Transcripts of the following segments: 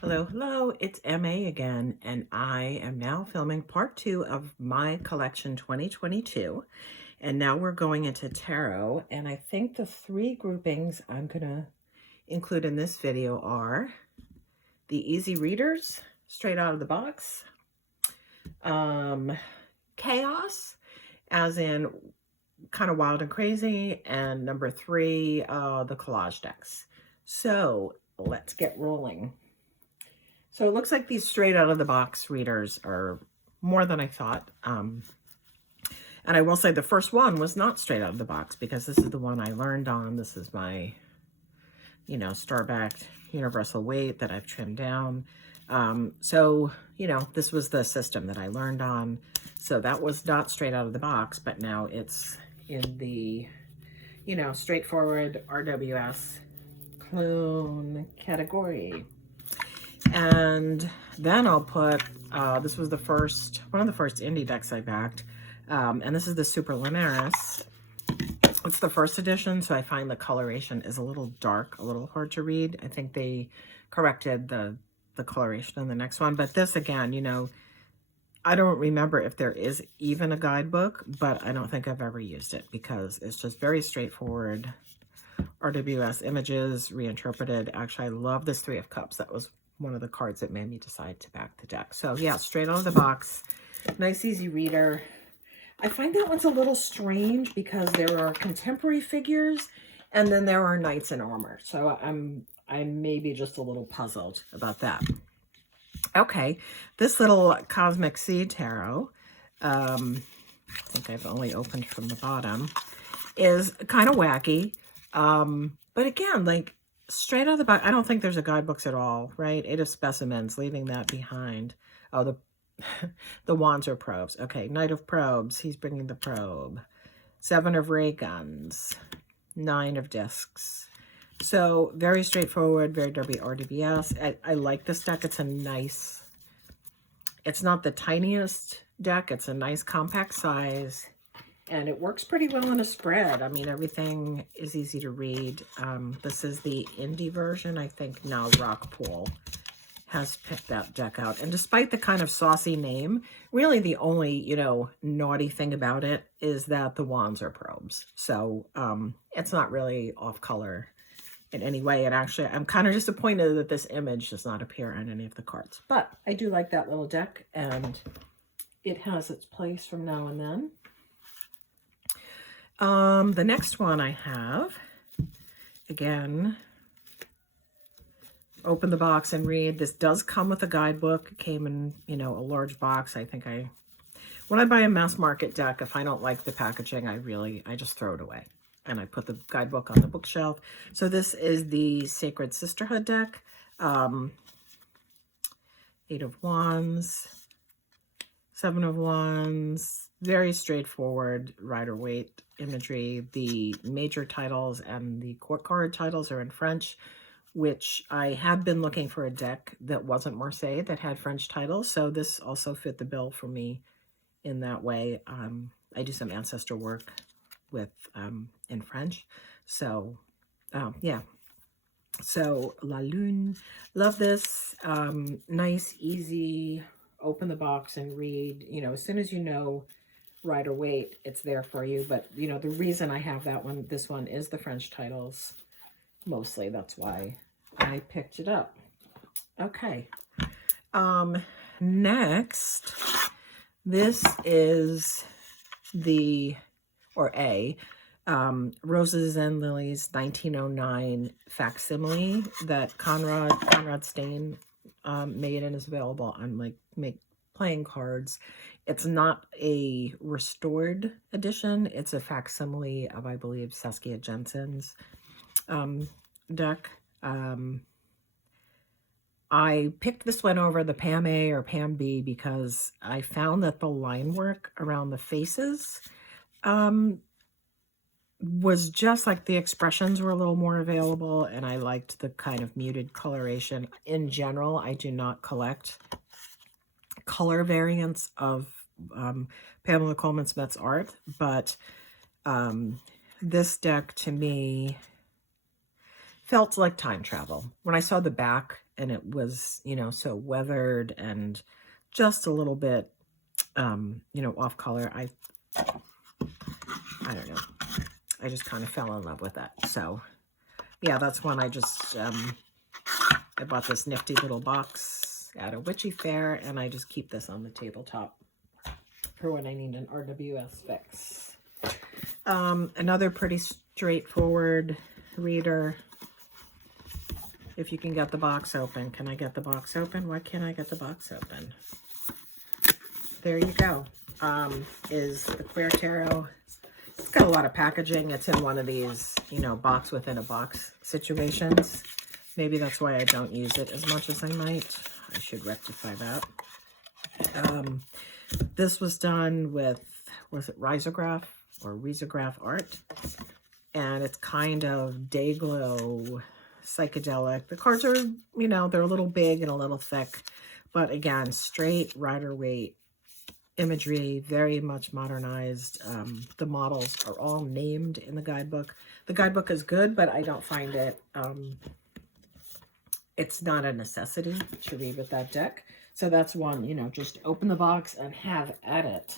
Hello, hello, it's MA again, and I am now filming part 2 of my collection 2022. And now we're going into tarot, and I think the 3 groupings I'm gonna include in this video are the easy readers, straight out of the box, chaos, as in kind of wild and crazy, and number 3, the collage decks. So let's get rolling. So it looks like these straight out of the box readers are more than I thought. And I will say the first one was not straight out of the box because this is the one I learned on. This is my, star-backed universal weight that I've trimmed down. So, this was the system that I learned on. So that was not straight out of the box, but now it's in the, straightforward RWS clone category. And then I'll put, this was one of the first indie decks I backed. And this is the Superlunaris. It's the first edition, so I find the coloration is a little dark, a little hard to read. I think they corrected the coloration in the next one. But this, again, I don't remember if there is even a guidebook, but I don't think I've ever used it because it's just very straightforward. RWS images, reinterpreted. Actually, I love this Three of Cups. That was one of the cards that made me decide to back the deck. So yeah, straight out of the box. Nice, easy reader. I find that one's a little strange because there are contemporary figures and then there are knights in armor. So I'm maybe just a little puzzled about that. Okay, this little Cosmic Seed Tarot, I think I've only opened from the bottom, is kind of wacky. But again, like straight out of the box, I don't think there's a guidebooks at all, right? 8 of Specimens, leaving that behind. Oh, the Wands are probes. Okay, Knight of Probes, he's bringing the probe. 7 of Ray Guns, 9 of Discs. So very straightforward, very RWS. I like this deck. It's not the tiniest deck. It's a nice compact size. And it works pretty well in a spread. I mean, everything is easy to read. This is the indie version. I think now Rockpool has picked that deck out. And despite the kind of saucy name, really the only, naughty thing about it is that the wands are probes. So it's not really off color in any way. And actually, I'm kind of disappointed that this image does not appear on any of the cards. But I do like that little deck, and it has its place from now and then. The next one I have, again, open the box and read. This does come with a guidebook. It came in, a large box. I think when I buy a mass market deck, if I don't like the packaging, I just throw it away. And I put the guidebook on the bookshelf. So this is the Sacred Sisterhood deck. 8 of Wands, 7 of Wands, very straightforward Rider-Waite imagery. The major titles and the court card titles are in French, which I have been looking for a deck that wasn't Marseille that had French titles. So this also fit the bill for me in that way. I do some ancestor work with in French. So yeah. So La Lune, love this. Nice, easy, open the box and read. As soon as Rider-Waite, it's there for you. But the reason I have this one is the French titles mostly. That's why I picked it up. Okay. Next, this is Roses and Lilies 1909 facsimile that Conrad Steyn made and is available on playing cards. It's not a restored edition. It's a facsimile of, I believe, Saskia Jensen's deck. I picked this one over the Pam A or Pam B because I found that the line work around the faces was just like the expressions were a little more available, and I liked the kind of muted coloration. In general, I do not collect color variants of Pamela Coleman Smith's art, but this deck to me felt like time travel. When I saw the back and it was, you know, so weathered and just a little bit, you know, off color, I don't know. I just kind of fell in love with that. So yeah, that's one I just, I bought this nifty little box at a witchy fair, and I just keep this on the tabletop for when I need an RWS fix. Another pretty straightforward reader. If you can get the box open. Can I get the box open? Why can't I get the box open? There you go. Is the Quetero. It's got a lot of packaging. It's in one of these, you know, box within a box situations. Maybe that's why I don't use it as much as I might. I should rectify that. This was done with, was it risograph or risograph art? And it's kind of day glow, psychedelic. The cards are, you know, they're a little big and a little thick, but again, straight Rider-Waite imagery, very much modernized. The models are all named in the guidebook. The guidebook is good, but I don't find it, it's not a necessity to read with that deck. So that's one, you know, just open the box and have at it.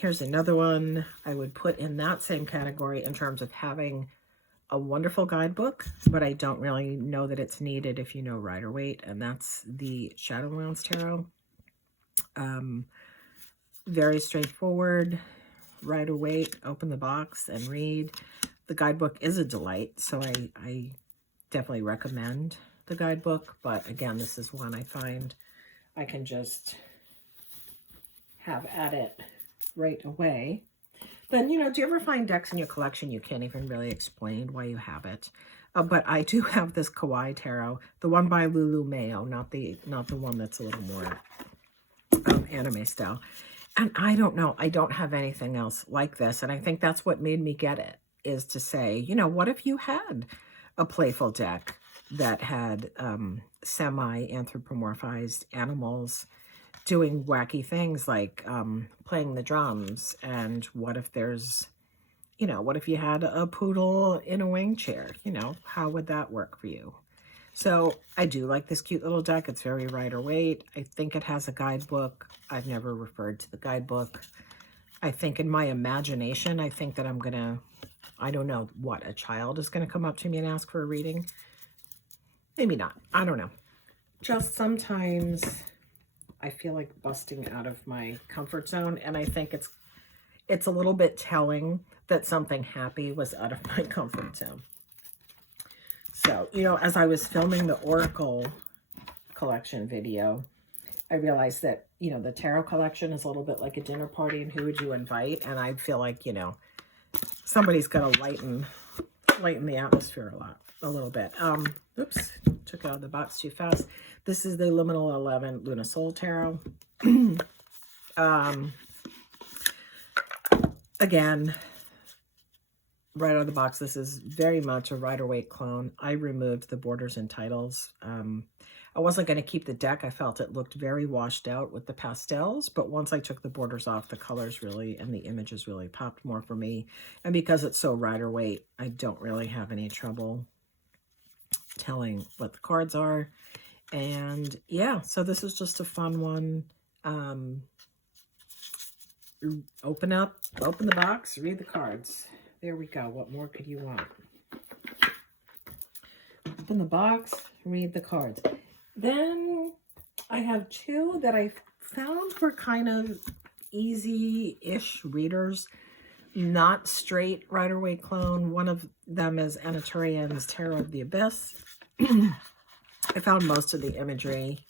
Here's another one I would put in that same category in terms of having a wonderful guidebook, but I don't really know that it's needed if you know Rider-Waite, and that's the Shadowlands Tarot. Very straightforward. Rider-Waite, open the box and read. The guidebook is a delight, so I definitely recommend the guidebook, but again, this is one I find I can just have at it right away. Then, you know, do you ever find decks in your collection you can't even really explain why you have it? But I do have this Kawaii Tarot, the one by Lulu Mayo, not the one that's a little more anime style. And I don't know, I don't have anything else like this, and I think that's what made me get it, is to say, you know, what if you had a playful deck that had semi-anthropomorphized animals doing wacky things like playing the drums? And what if there's, you know, what if you had a poodle in a wing chair? You know, how would that work for you? So I do like this cute little deck. It's very Rider-Waite. I think it has a guidebook. I've never referred to the guidebook. I think in my imagination, I think that I'm going to, I don't know what, a child is going to come up to me and ask for a reading. Maybe not. I don't know. Just sometimes I feel like busting out of my comfort zone, and I think it's a little bit telling that something happy was out of my comfort zone. So, you know, as I was filming the Oracle collection video, I realized that, you know, the tarot collection is a little bit like a dinner party, and who would you invite? And I feel like, you know, somebody's got to lighten the atmosphere a little bit. Oops, took it out of the box too fast. This is the Liminal 11 Luna Soul Tarot. Again, right out of the box, this is very much a Rider-Waite clone. I removed the borders and titles. I wasn't going to keep the deck. I felt it looked very washed out with the pastels, but once I took the borders off, the colors really and the images really popped more for me. And because it's so Rider-Waite, I don't really have any trouble telling what the cards are. And yeah, so this is just a fun one. Open the box, read the cards. There we go. What more could you want? Open the box, read the cards. Then I have two that I found were kind of easy-ish readers, not straight Rider-Waite clone. One of them is Anatarian's Tarot of the Abyss. I found most of the imagery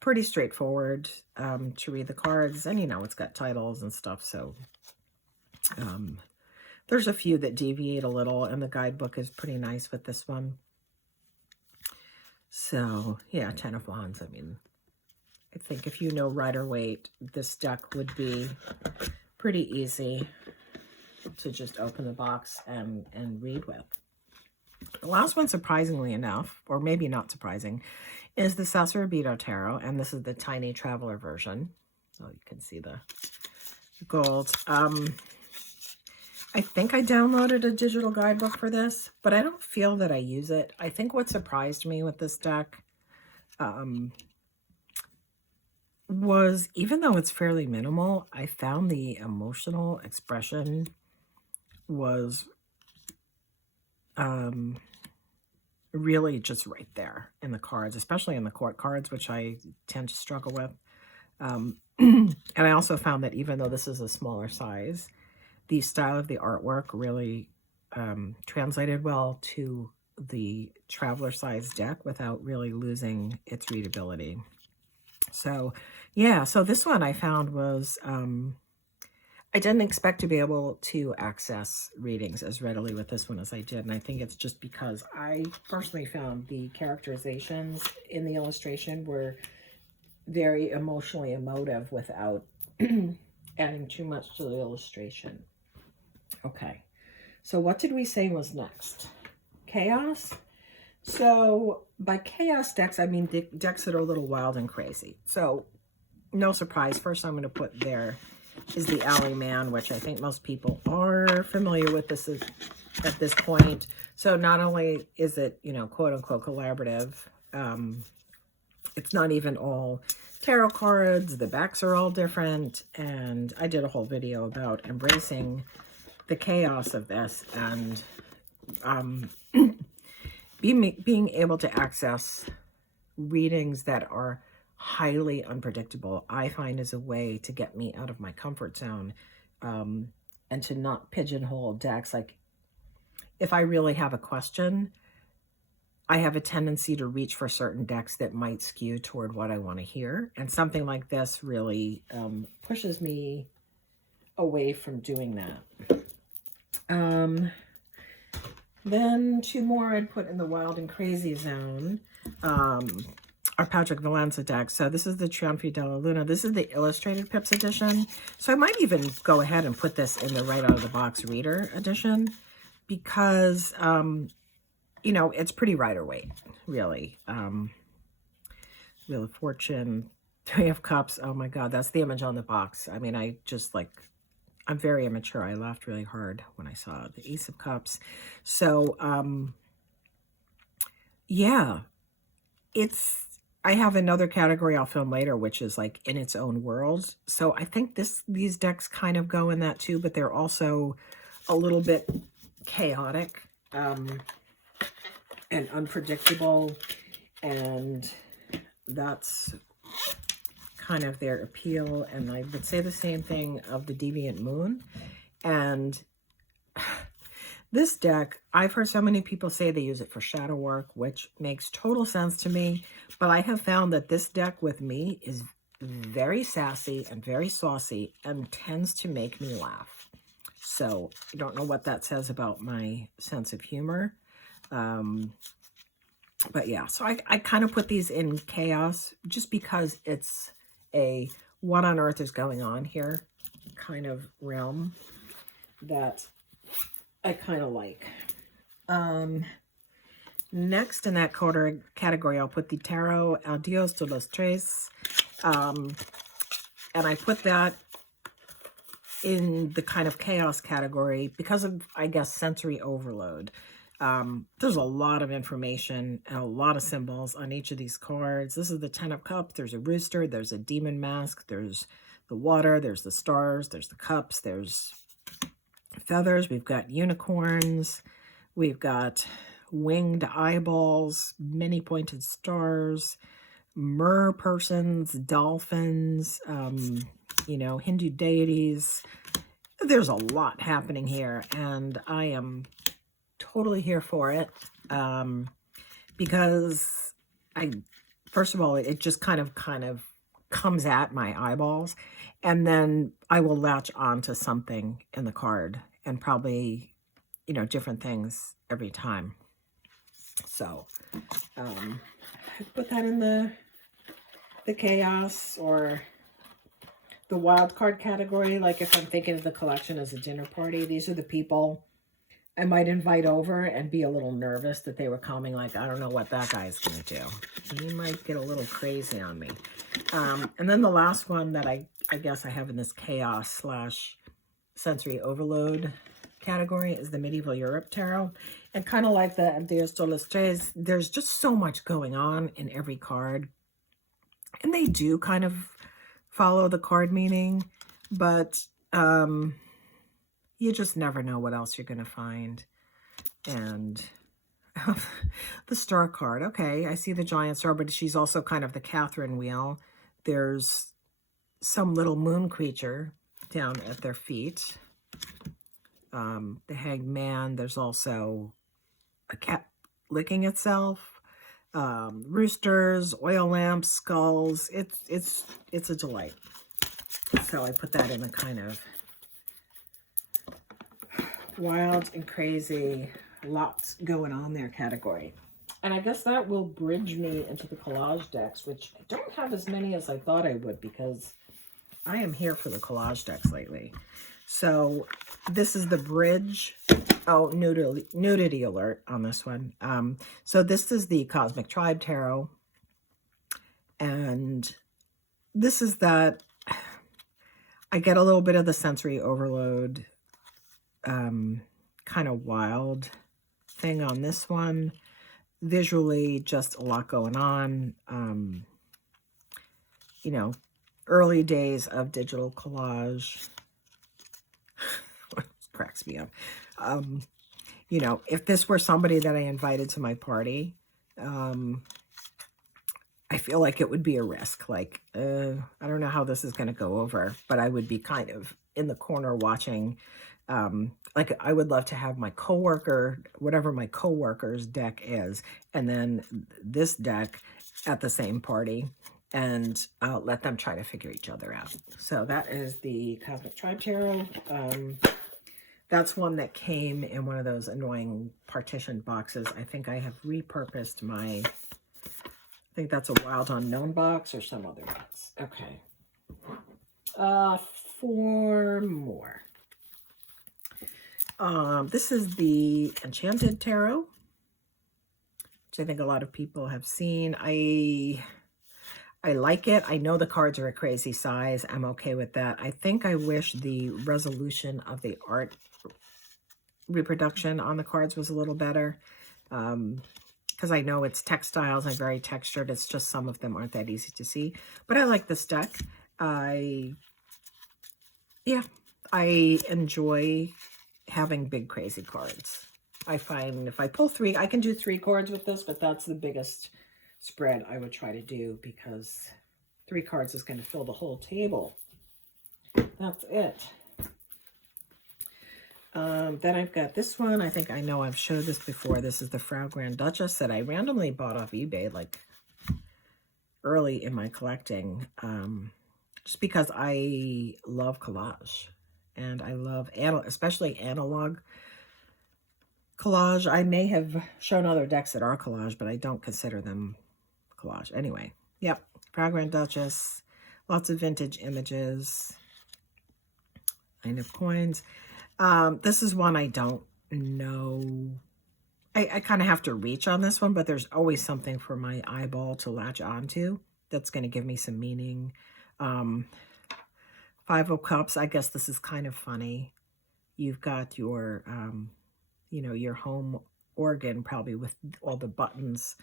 pretty straightforward to read the cards, and you know, it's got titles and stuff, so there's a few that deviate a little, and the guidebook is pretty nice with this one. So yeah, 10 of Wands. I mean, I think if you know Rider-Waite, this deck would be pretty easy to just open the box and read with. The last one, surprisingly enough, or maybe not surprising, is the Sasuraibito Tarot, and this is the tiny traveler version. So you can see the gold. I think I downloaded a digital guidebook for this, but I don't feel that I use it. I think what surprised me with this deck was, even though it's fairly minimal, I found the emotional expression was really just right there in the cards, especially in the court cards, which I tend to struggle with. And I also found that even though this is a smaller size, the style of the artwork really translated well to the traveler size deck without really losing its readability. So yeah, so this one I found was, I didn't expect to be able to access readings as readily with this one as I did. And I think it's just because I personally found the characterizations in the illustration were very emotionally emotive without adding too much to the illustration. Okay, so what did we say was next? Chaos? So by chaos decks, I mean decks that are a little wild and crazy. So no surprise, first I'm going to put there is the Alleyman, which I think most people are familiar with this at this point. So not only is it, you know, quote unquote collaborative, it's not even all tarot cards. The backs are all different. And I did a whole video about embracing the chaos of this and being able to access readings that are highly unpredictable, I find is a way to get me out of my comfort zone, and to not pigeonhole decks. Like, if I really have a question, I have a tendency to reach for certain decks that might skew toward what I want to hear. And something like this really pushes me away from doing that. Then two more I'd put in the wild and crazy zone. Our Patrick Valencia deck. So this is the Triumphi della Luna. This is the Illustrated Pips edition. So I might even go ahead and put this in the right out of the box reader edition because, you know, it's pretty Rider-Waite, really. Wheel of Fortune, Three of Cups. Oh my God, that's the image on the box. I mean, I just I'm very immature. I laughed really hard when I saw the Ace of Cups. So, yeah, I have another category I'll film later, which is like in its own world. So I think these decks kind of go in that too, but they're also a little bit chaotic and unpredictable. And that's kind of their appeal. And I would say the same thing of the Deviant Moon. And this deck, I've heard so many people say they use it for shadow work, which makes total sense to me. But I have found that this deck with me is very sassy and very saucy and tends to make me laugh. So I don't know what that says about my sense of humor. But yeah, so I kind of put these in chaos just because it's a what on earth is going on here kind of realm that I kind of like. Next in that category, I'll put the Tarot Adios de los Tres. And I put that in the kind of chaos category because of, I guess, sensory overload. There's a lot of information and a lot of symbols on each of these cards. This is the 10 of Cups. There's a rooster. There's a demon mask. There's the water. There's the stars. There's the cups. There's feathers. We've got unicorns. We've got winged eyeballs, many pointed stars, mer persons, dolphins, you know, Hindu deities. There's a lot happening here, and I am totally here for it, because first of all, it just kind of comes at my eyeballs, and then I will latch on to something in the card and probably, you know, different things every time. So put that in the chaos or the wild card category. Like if I'm thinking of the collection as a dinner party, these are the people I might invite over and be a little nervous that they were coming, like, I don't know what that guy's going to do. He might get a little crazy on me. And then the last one that I guess I have in this chaos / sensory overload category is the Medieval Europe Tarot. And kind of like the Adios, there's just so much going on in every card. And they do kind of follow the card meaning, but you just never know what else you're going to find. And the Star card. Okay, I see the Giant Star, but she's also kind of the Catherine wheel. There's some little moon creature down at their feet. The Hanged Man. There's also a cat licking itself. Roosters, oil lamps, skulls. It's a delight. So I put that in a kind of wild and crazy, lots going on there category. And I guess that will bridge me into the collage decks, which I don't have as many as I thought I would, because I am here for the collage decks lately. So this is the bridge. Oh, nudity alert on this one. So this is the Cosmic Tribe Tarot. And this is that I get a little bit of the sensory overload, kind of wild thing on this one. Visually, just a lot going on. You know, early days of digital collage. Cracks me up. You know, if this were somebody that I invited to my party, I feel like it would be a risk. Like, I don't know how this is going to go over, but I would be kind of in the corner watching. Like, I would love to have my coworker, whatever my coworker's deck is, and then this deck at the same party, and let them try to figure each other out. So that is the Cosmic Tribe Tarot. That's one that came in one of those annoying partitioned boxes. I think I have repurposed my, I think that's a Wild Unknown box or some other box. Okay. 4 more. This is the Enchanted Tarot, which I think a lot of people have seen. I like it. I know the cards are a crazy size. I'm okay with that. I think I wish the resolution of the art reproduction on the cards was a little better. Because I know it's textiles and very textured. It's just some of them aren't that easy to see. But I like this deck. I enjoy having big crazy cards. I find if I pull 3, I can do 3 cards with this, but that's the biggest spread I would try to do, because 3 cards is going to fill the whole table. That's it. Then I've got this one. I think I know I've showed this before. This is the Frau Grand Duchess that I randomly bought off eBay like early in my collecting, just because I love collage, and I love especially analog collage. I may have shown other decks that are collage, but I don't consider them collage. Anyway, yep, Frau Grand Duchess, lots of vintage images, kind of coins. This is one I don't know. I kind of have to reach on this one, but there's always something for my eyeball to latch onto that's going to give me some meaning. 5 of Cups. I guess this is kind of funny. You've got your, you know, your home organ probably with all the buttons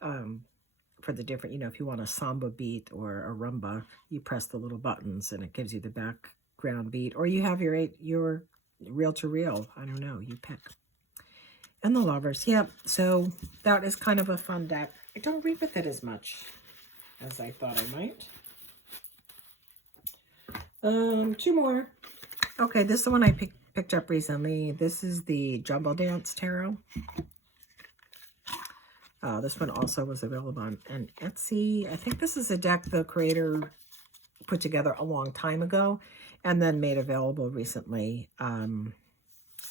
for the different, you know, if you want a samba beat or a rumba, you press the little buttons and it gives you the background beat. Or you have your reel-to-reel. I don't know. You pick. And the Lovers. Yep. So that is kind of a fun deck. I don't read with it as much as I thought I might. 2 more. Okay, this is the one I picked up recently. This is the Jumbledance Tarot. This one also was available on Etsy. I think this is a deck the creator put together a long time ago and then made available recently.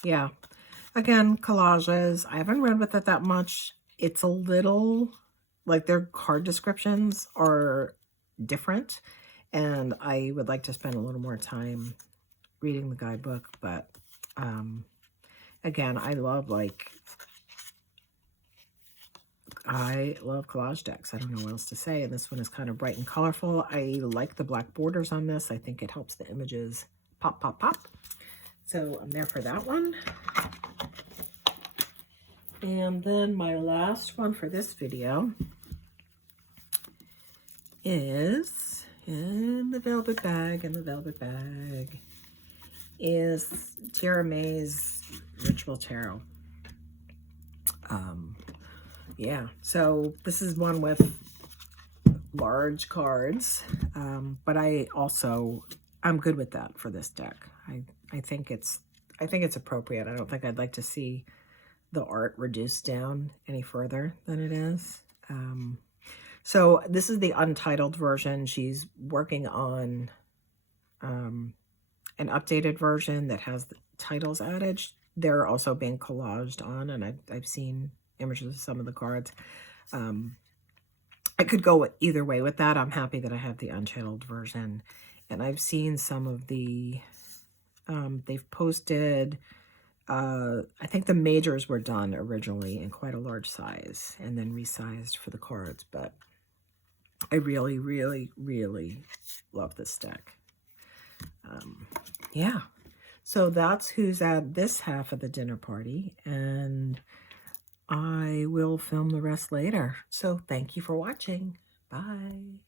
Yeah. Again, collages. I haven't read with it that much. It's a little, like, their card descriptions are different, and I would like to spend a little more time reading the guidebook. But again, I love collage decks. I don't know what else to say. And this one is kind of bright and colorful. I like the black borders on this. I think it helps the images pop, pop, pop. So I'm there for that one. And then my last one for this video is in the velvet bag, is Tara May's Ritual Tarot. Yeah, so this is one with large cards, but I'm good with that for this deck. I think it's appropriate. I don't think I'd like to see the art reduced down any further than it is. So this is the untitled version. She's working on an updated version that has the titles added. They're also being collaged on, and I've seen images of some of the cards. I could go either way with that. I'm happy that I have the untitled version. And I've seen some of the, they've posted, I think the majors were done originally in quite a large size and then resized for the cards. But I really, really, really love this deck. Yeah. So that's who's at this half of the dinner party. And I will film the rest later. So thank you for watching. Bye.